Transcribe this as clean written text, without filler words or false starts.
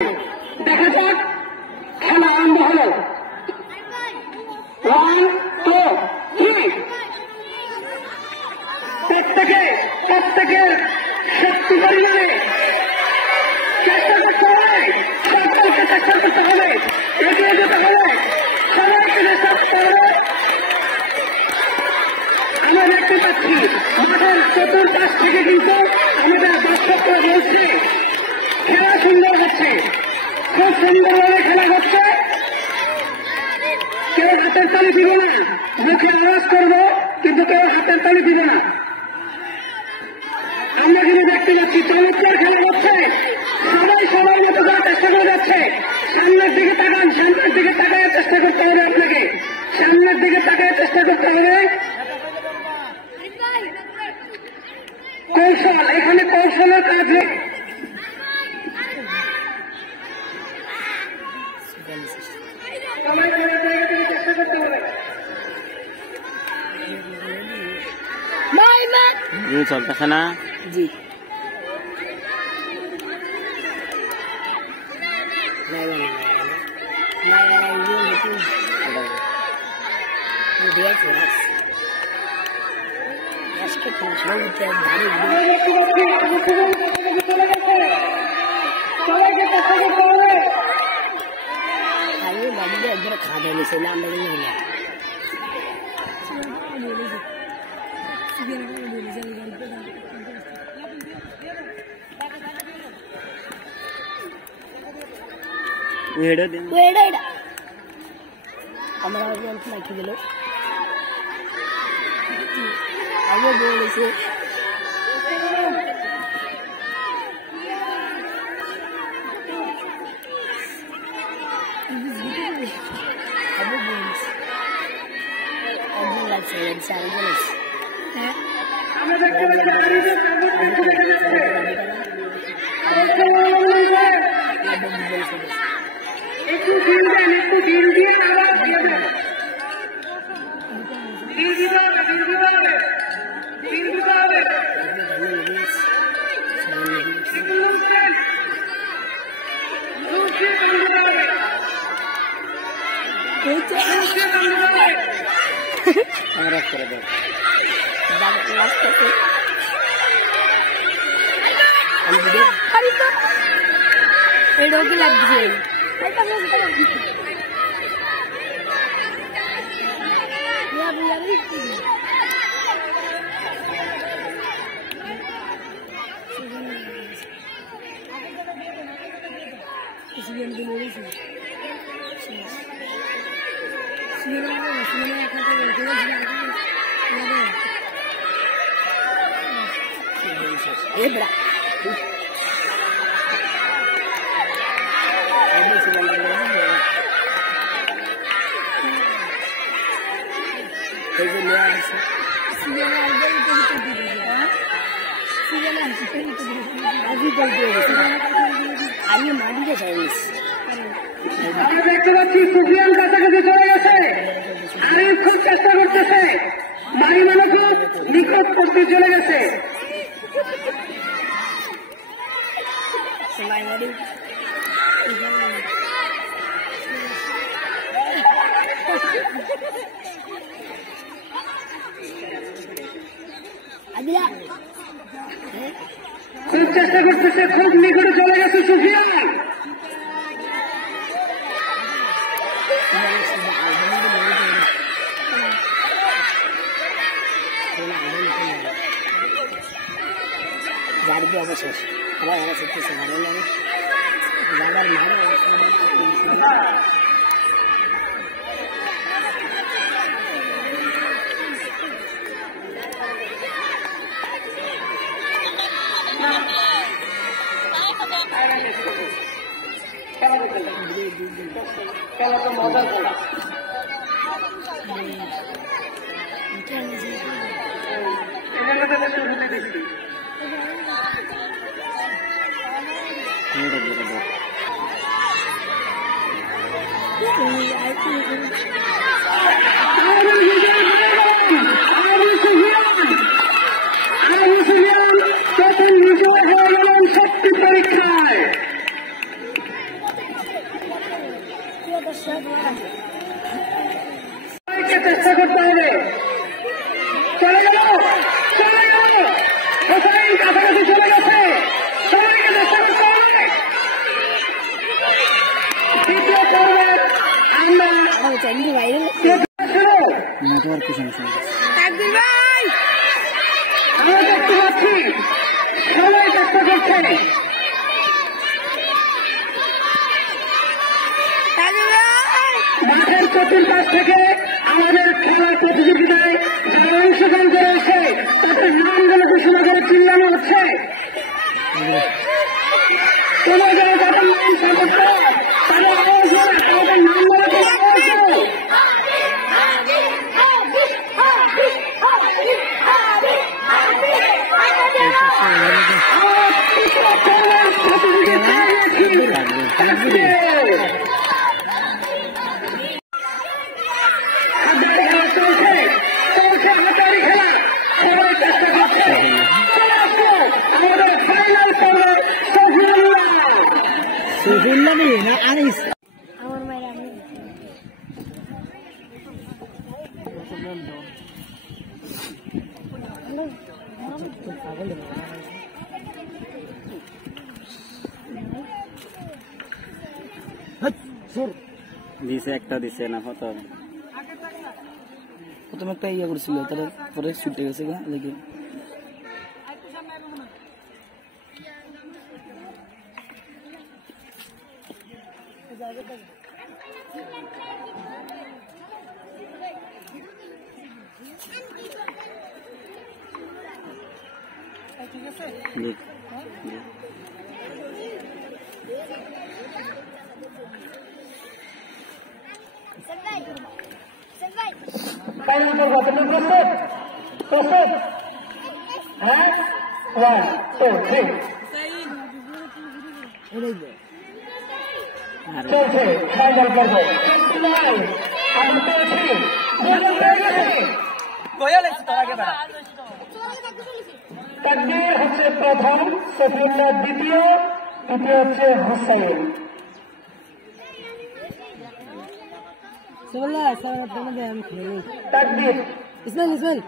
দেখা যাক খেলা আরম্ভ হলো। 1 2 3 প্রত্যেকে শক্তি পরিমাণে চেষ্টা করতে হবে, সকলকে চেষ্টা করতে হবে, এগিয়ে যেতে হবে, সবাইকে চেষ্টা করতে হবে। আমরা দেখতে পাচ্ছি মাঠের চতুর্পাশ থেকে কিন্তু আমাদের দর্শকরা বলছে খেলা সুন্দর হচ্ছে, খুব সুন্দরভাবে খেলা হচ্ছে। কেউ হাতের তালি দিব না, মুখে আওয়াজ করবো কিন্তু কেউ হাতের তালি দিব না। আমরা কিন্তু দেখতে পাচ্ছি চমৎকার খেলা হচ্ছে, সবাই সবার মতো করার চেষ্টা করে যাচ্ছে। সামনের দিকে তাকান, সামনের দিকে তাকায় চেষ্টা করতে হবে, আপনাকে সামনের দিকে তাকায় চেষ্টা করতে হবে। কৌশল, এখানে কৌশলের কাজ। চলতেছে না জি খাওয়া নিয়েছিলাম আমরা নাকি গেল আগে বলেছে একটু ঢিল দেন, একটু ঢিল দিয়ে আওয়াজ দিয়ে দেন। ঢিল দিতে হবে, ঢিল দিতে হবে, ঢিল দিতে হবে। এটাকে লাগছে আমি মাটিতে চাইনিস আমরা দেখতে পাচ্ছি সুফিয়ান কাছাকাছি চলে গেছে, আরিফ খুব চেষ্টা করতেছে, মারি মানুষ নিকটবর্তী চলে গেছে। খুব চেষ্টা করতেছে, খুব নিকটে চলে গেছে সুফিয়ান। গাড়ি দিয়ে অবশেষ আবার আমার শিখতেছে ভালো লাগে বাবার খেলা তো মজার খেলা। প্রথম বিজয় হয়ে গেলেন শক্তি পরীক্ষায়। চেষ্টা করতে হবে। চলে গেল হোসাইন, কাছাকাছি চলে গেছে। সবাইকে চেষ্টা করতে হবে। দ্বিতীয় পর্বে আমরা নেটওয়ার্কের সমস্যা হচ্ছে। আমরা দেখতে পাচ্ছি সবাই চেষ্টা করছে। মাঠের চতুর্পাশ থেকে আমাদের খেলার প্রতিযোগিতায় যারা অংশগ্রহণ করেছে তাদের নামগুলো ঘোষণা করে চিল্লানো হচ্ছে। তোমরা যারা তাদের নাম সমর্থ তাদের আওয়াজ হয়, তাদের নামগুলো দিছে একটা দিছে না কত প্রথমে একটা ইয়ে করছিল তাহলে পরে ছুটে গেছে গা লেগে ঠিক আছে Final করবো, তুমি প্রস্তুত? প্রস্তুত? হ্যাঁ? 1, 2, 3 চলছে ফাইনাল পর্ব। 29 আর 30 গোল হয়ে গেছে। তাকবীর হচ্ছে প্রথম, সফিউল্লাহ দ্বিতীয়, তৃতীয় হচ্ছে হোসাইন। তাকবীর ইসমাইল